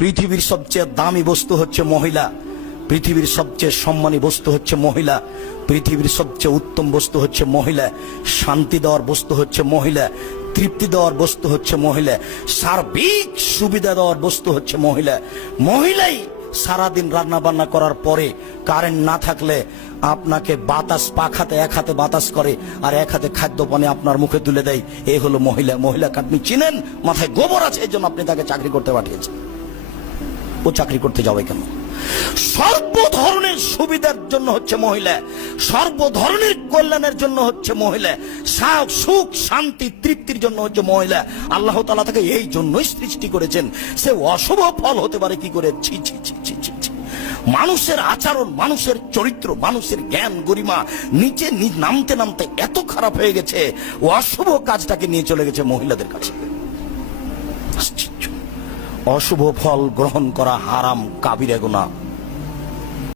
পৃথিবীর সবচেয়ে দামি বস্তু হচ্ছে মহিলা, পৃথিবীর সবচেয়ে সম্মানী বস্তু হচ্ছে মহিলা, পৃথিবীর সবচেয়ে উত্তম বস্তু হচ্ছে মহিলা, শান্তি দেওয়ার বস্তু হচ্ছে মহিলা, তৃপ্তি দেওয়ার বস্তু হচ্ছে মহিলা, সার্বিক সুবিধা দেওয়ার বস্তু হচ্ছে মহিলা। মহিলাই সারাদিন রান্না বান্না করার পরে কারেন্ট না থাকলে আপনাকে বাতাস পাখাতে এক হাতে বাতাস করে আর এক হাতে খাদ্য পানি আপনার মুখে তুলে দেয়। এই হলো মহিলা। মহিলাকে আপনি চিনেন, মাথায় গোবর আছে, এই জন্য আপনি তাকে চাকরি করতে পাঠিয়েছেন। ও চাকরি করতে যাবে কেন? সর্ব ধরনের সুবিধার জন্য হচ্ছে মহিলা, সর্ব ধরনের কল্যাণের জন্য হচ্ছে মহিলা, সুখ শান্তি তৃপ্তির জন্য হচ্ছে মহিলা। আল্লাহ তাআলা তাকে এই জন্যই সৃষ্টি করেছেন। সে অশুভ ফল হতে পারে কি করে? ছি ছি ছি ছি ছি ছি। মানুষের আচরণ, মানুষের চরিত্র, মানুষের জ্ঞান গরিমা নিচে নামতে নামতে এত খারাপ হয়ে গেছে, অশুভ কাজটাকে নিয়ে চলে গেছে মহিলাদের কাছে। অশুভ ফল গ্রহণ করা হারাম, কাবিরা গুনাহ।